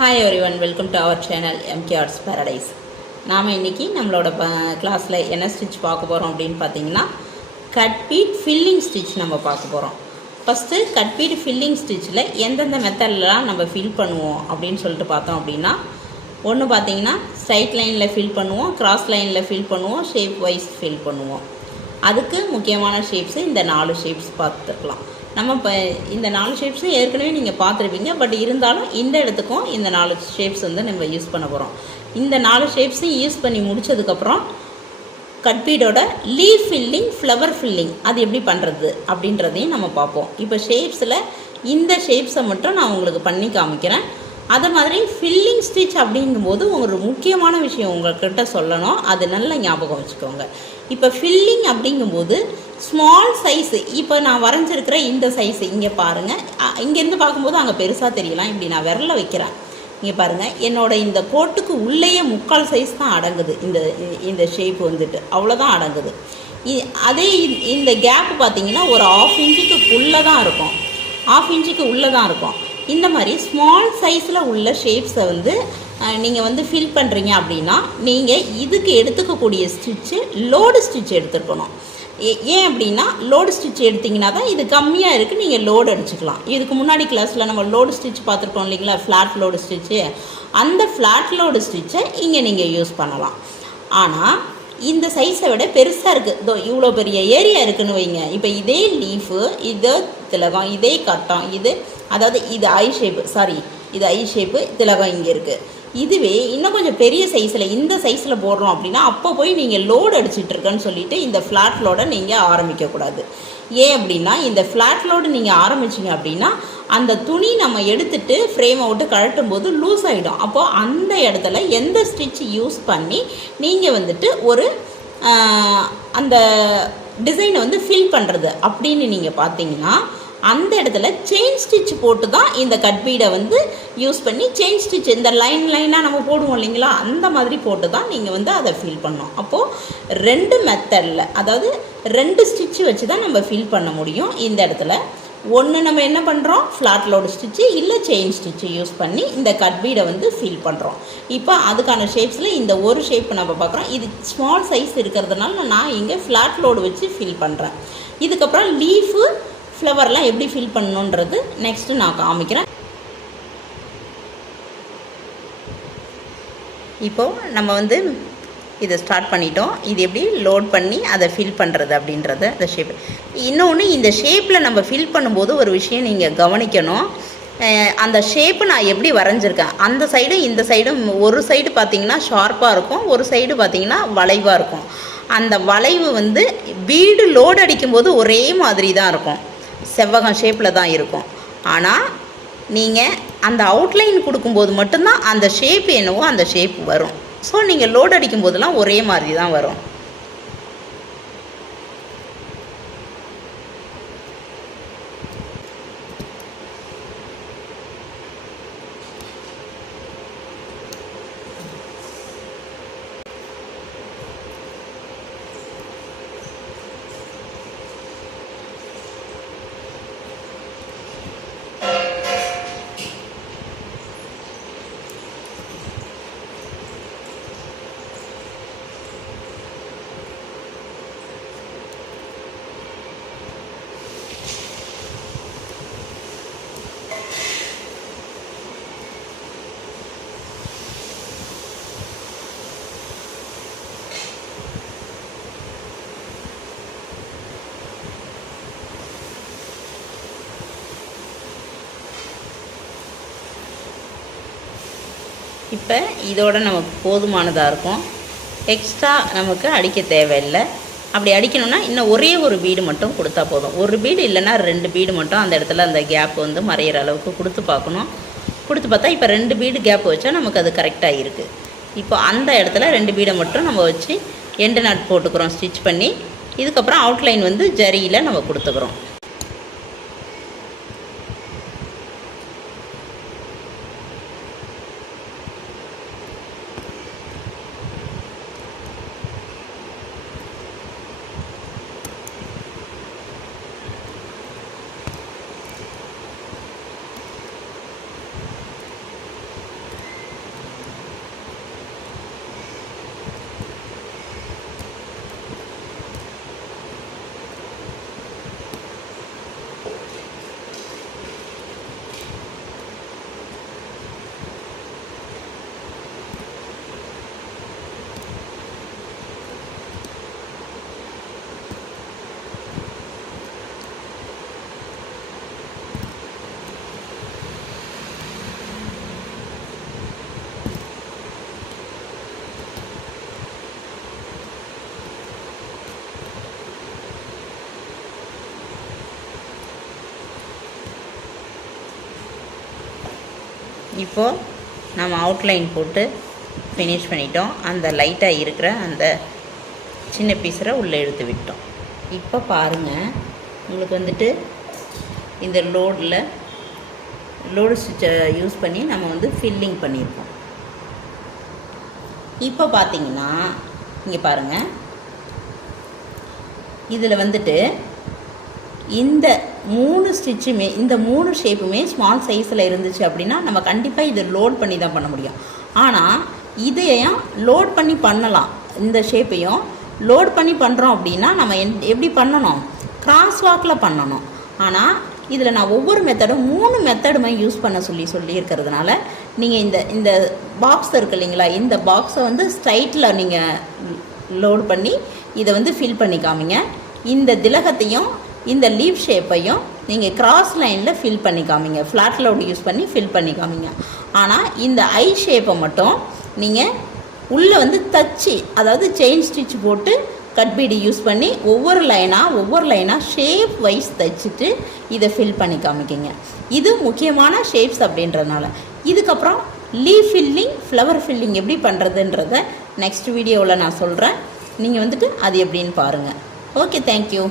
Hi everyone, welcome to our channel MK Arts Paradise. நாம் இன்றைக்கி நம்மளோட கிளாஸில் என்ன ஸ்டிச் பார்க்க போகிறோம் அப்படின்னு பார்த்தீங்கன்னா, கட் பீட் ஃபில்லிங் ஸ்டிச் நம்ம பார்க்க போகிறோம். ஃபஸ்ட்டு கட் பீட் ஃபில்லிங் ஸ்டிச்சில் எந்தெந்த மெத்தட்லாம் நம்ம ஃபில் பண்ணுவோம் அப்படின்னு சொல்லிட்டு பார்த்தோம் அப்படின்னா, ஒன்று பார்த்தீங்கன்னா ஸ்ட்ரைட் லைனில் ஃபில் பண்ணுவோம், கிராஸ் லைனில் ஃபில் பண்ணுவோம், ஷேப் வைஸ் ஃபில் பண்ணுவோம். அதுக்கு முக்கியமான ஷேப்ஸு இந்த 4 ஷேப்ஸ் பார்த்துருக்கலாம். நம்ம இப்போ இந்த 4 ஷேப்ஸும் ஏற்கனவே நீங்கள் பார்த்துருப்பீங்க. பட் இருந்தாலும் இந்த இடத்துக்கும் இந்த 4 ஷேப்ஸ் வந்து நம்ம யூஸ் பண்ண போகிறோம். இந்த 4 ஷேப்ஸையும் யூஸ் பண்ணி முடித்ததுக்கப்புறம் கட்பீடோட லீஃப் ஃபில்லிங், ஃப்ளவர் ஃபில்லிங் அது எப்படி பண்ணுறது அப்படின்றதையும் நம்ம பார்ப்போம். இப்போ ஷேப்ஸில் இந்த ஷேப்ஸை மட்டும் நான் உங்களுக்கு பண்ணி காமிக்கிறேன். அது மாதிரி ஃபில்லிங் ஸ்டிச் அப்படிங்கும்போது ஒரு முக்கியமான விஷயம் உங்கள்கிட்ட சொல்லணும், அது நல்லா ஞாபகம் வச்சுக்கோங்க. இப்போ ஃபில்லிங் அப்படிங்கும்போது ஸ்மால் சைஸு, இப்போ நான் வரைஞ்சிருக்கிற இந்த சைஸு இங்கே பாருங்கள். இங்கேருந்து பார்க்கும்போது அங்கே பெருசாக தெரியலாம். இப்படி நான் விரல வைக்கிறேன், இங்கே பாருங்கள். என்னோடய இந்த கோட்டுக்கு உள்ளேயே 3/4 சைஸ் தான் அடங்குது. இந்த ஷேப் வந்துட்டு அவ்வளோதான் அடங்குது. அதே இந்த கேப்பு பார்த்திங்கன்னா ஒரு 1/2 இன்ச்சுக்குள்ளே தான் இருக்கும். 1/2 இன்ச்சுக்கு உள்ளே தான் இருக்கும். இந்த மாதிரி ஸ்மால் சைஸில் உள்ள ஷேப்ஸை வந்து நீங்கள் வந்து ஃபில் பண்ணுறீங்க அப்படின்னா, நீங்கள் இதுக்கு எடுத்துக்கக்கூடிய ஸ்டிச்சு லோடு ஸ்டிச் எடுத்துருக்கணும். ஏன் அப்படின்னா, லோடு ஸ்டிச் எடுத்திங்கன்னா தான் இது கம்மியாக இருக்குது, நீங்கள் லோடு அடிச்சுக்கலாம். இதுக்கு முன்னாடி கிளாஸில் நம்ம லோடு ஸ்டிச் பார்த்துருக்கோம் இல்லைங்களா, ஃப்ளாட் லோடு ஸ்டிச்சு. அந்த ஃப்ளாட் லோடு ஸ்டிச்சை இங்கே நீங்கள் யூஸ் பண்ணலாம். ஆனால் இந்த சைஸை விட பெருசாக இருக்குது. இதோ இவ்வளோ பெரிய ஏரியா இருக்குதுன்னு வைங்க. இப்போ இதே லீஃபு, இது திலகம், இதே கட்டம், இது அதாவது இது ஐ ஷேப்பு, இது ஐ ஷேப்பு, திலகம் இங்கே இருக்குது. இதுவே இன்னும் கொஞ்சம் பெரிய சைஸில் இந்த சைஸில் போடுறோம் அப்படின்னா, அப்போ போய் நீங்கள் லோடு அடிச்சிட்ருக்கேன்னு சொல்லிவிட்டு இந்த ஃப்ளாட் லோடை நீங்கள் ஆரம்பிக்கக்கூடாது. ஏன் அப்படின்னா, இந்த ஃப்ளாட் லோடு நீங்கள் ஆரம்பிச்சிங்க அப்படின்னா அந்த துணி நம்ம எடுத்துகிட்டு ஃப்ரேமை விட்டு கழட்டும் போது லூஸ் ஆகிடும். அப்போது அந்த இடத்துல எந்த ஸ்டிச் யூஸ் பண்ணி நீங்கள் வந்துட்டு ஒரு அந்த டிசைனை வந்து ஃபில் பண்ணுறது அப்படின்னு நீங்கள் பார்த்தீங்கன்னா, அந்த இடத்துல செயின் ஸ்டிச் போட்டு தான் இந்த கட்பீடை வந்து யூஸ் பண்ணி செயின் ஸ்டிச் இந்த லைனாக நம்ம போடுவோம் இல்லைங்களா, அந்த மாதிரி போட்டு தான் நீங்கள் வந்து அதை ஃபில் பண்ணோம். அப்போது 2 மெத்தடில், அதாவது 2 ஸ்டிச்சு வச்சு தான் நம்ம ஃபில் பண்ண முடியும். இந்த இடத்துல ஒன்று நம்ம என்ன பண்ணுறோம், ஃப்ளாட் லோடு ஸ்டிச்சு இல்லை செயின் ஸ்டிச்சு யூஸ் பண்ணி இந்த கட்பீடை வந்து ஃபில் பண்ணுறோம். இப்போ அதுக்கான ஷேப்ஸில் இந்த ஒரு ஷேப் நம்ம பார்க்குறோம். இது ஸ்மால் சைஸ் இருக்கிறதுனால நான் இங்கே ஃப்ளாட் லோடு வச்சு ஃபில் பண்ணுறேன். இதுக்கப்புறம் லீஃபு, ஃப்ளவர்லாம் எப்படி ஃபில் பண்ணணுன்றது நெக்ஸ்ட்டு நான் காமிக்கிறேன். இப்போது நம்ம வந்து இதை ஸ்டார்ட் பண்ணிட்டோம். இது எப்படி லோட் பண்ணி அதை ஃபில் பண்ணுறது அப்படின்றத அந்த ஷேப். இன்னொன்று, இந்த ஷேப்பில் நம்ம ஃபில் பண்ணும்போது ஒரு விஷயம் நீங்கள் கவனிக்கணும். அந்த ஷேப்பு நான் எப்படி வரைஞ்சிருக்கேன், அந்த சைடும் இந்த சைடும் ஒரு சைடு பார்த்திங்கன்னா ஷார்ப்பாக இருக்கும், ஒரு சைடு பார்த்திங்கன்னா வளைவாக இருக்கும். அந்த வளைவு வந்து பீடு லோடு அடிக்கும்போது ஒரே மாதிரி தான் இருக்கும், செவ்வகம் ஷேப்பில் தான் இருக்கும். ஆனால் நீங்கள் அந்த அவுட்லைன் கொடுக்கும்போது மட்டும்தான் அந்த ஷேப் என்னவோ அந்த ஷேப் வரும். ஸோ நீங்கள் லோடு அடிக்கும் போதெல்லாம் ஒரே மாதிரி தான் வரும். இப்போ இதோட நமக்கு போதுமானதாக இருக்கும். எக்ஸ்ட்ரா நமக்கு அடிக்க தேவையில்லை. அப்படி அடிக்கணும்னா இன்னும் ஒரே ஒரு பீடு மட்டும் கொடுத்தா போதும். ஒரு பீடு இல்லைன்னா 2 பீடு மட்டும் அந்த இடத்துல அந்த கேப் வந்து மறையிற அளவுக்கு கொடுத்து பார்க்கணும். கொடுத்து பார்த்தா இப்போ 2 பீடு கேப் வச்சா நமக்கு அது கரெக்டாக இருக்குது. இப்போ அந்த இடத்துல 2 பீடை மட்டும் நம்ம வச்சு எண்டு நாட் போட்டுக்கிறோம் ஸ்டிச் பண்ணி. இதுக்கப்புறம் அவுட்லைன் வந்து ஜரியில் நம்ம கொடுத்துக்கிறோம். இப்போது நம்ம அவுட்லைன் போட்டு ஃபினிஷ் பண்ணிட்டோம். அந்த லைட்டாக இருக்கிற அந்த சின்ன பீஸரை உள்ளே எடுத்து விட்டோம். இப்போ பாருங்கள், உங்களுக்கு வந்துட்டு இந்த லோடு ஸ்டிச்சை யூஸ் பண்ணி நம்ம வந்து ஃபில்லிங் பண்ணியிருக்கோம். இப்போ பார்த்தீங்கன்னா இங்கே பாருங்கள், இதில் வந்துட்டு இந்த 3 ஸ்டிச்சுமே இந்த 3 ஷேப்புமே ஸ்மால் சைஸில் இருந்துச்சு அப்படின்னா நம்ம கண்டிப்பாக இதை லோட் பண்ணி தான் பண்ண முடியும். ஆனால் இதையும் லோட் பண்ணி பண்ணலாம். இந்த ஷேப்பையும் லோட் பண்ணி பண்ணுறோம் அப்படின்னா நம்ம எப்படி பண்ணணும், கிராஸ் வாக்கில் பண்ணணும். ஆனால் இதில் நான் ஒவ்வொரு மெத்தடும் 3 மெத்தடுமே யூஸ் பண்ண சொல்லியிருக்கிறதுனால நீங்கள் இந்த பாக்ஸ் இருக்குது இல்லைங்களா, இந்த பாக்ஸை வந்து ஸ்ட்ரைட்டில் நீங்கள் லோட் பண்ணி இதை வந்து ஃபில் பண்ணி காமிங்க. இந்த திலகத்தையும் இந்த லீவ் ஷேப்பையும் நீங்கள் கிராஸ் லைனில் ஃபில் பண்ணி காமிங்க, ஃப்ளாட் லோடு யூஸ் பண்ணி ஃபில் பண்ணி காமிங்க. ஆனால் இந்த ஐ ஷேப்பை மட்டும் நீங்கள் உள்ளே வந்து தச்சு, அதாவது செயின் ஸ்டிச் போட்டு கட் பீடி யூஸ் பண்ணி ஒவ்வொரு லைனாக ஷேப் வைஸ் தைச்சிட்டு இதை ஃபில் பண்ணி காமிக்கிங்க. இது முக்கியமான ஷேப்ஸ் அப்படின்றதுனால. இதுக்கப்புறம் லீவ் ஃபில்லிங், ஃப்ளவர் ஃபில்லிங் எப்படி பண்ணுறதுன்றத நெக்ஸ்ட் வீடியோவில் நான் சொல்கிறேன். நீங்கள் வந்துட்டு அது எப்படின்னு பாருங்கள். Okay, thank you.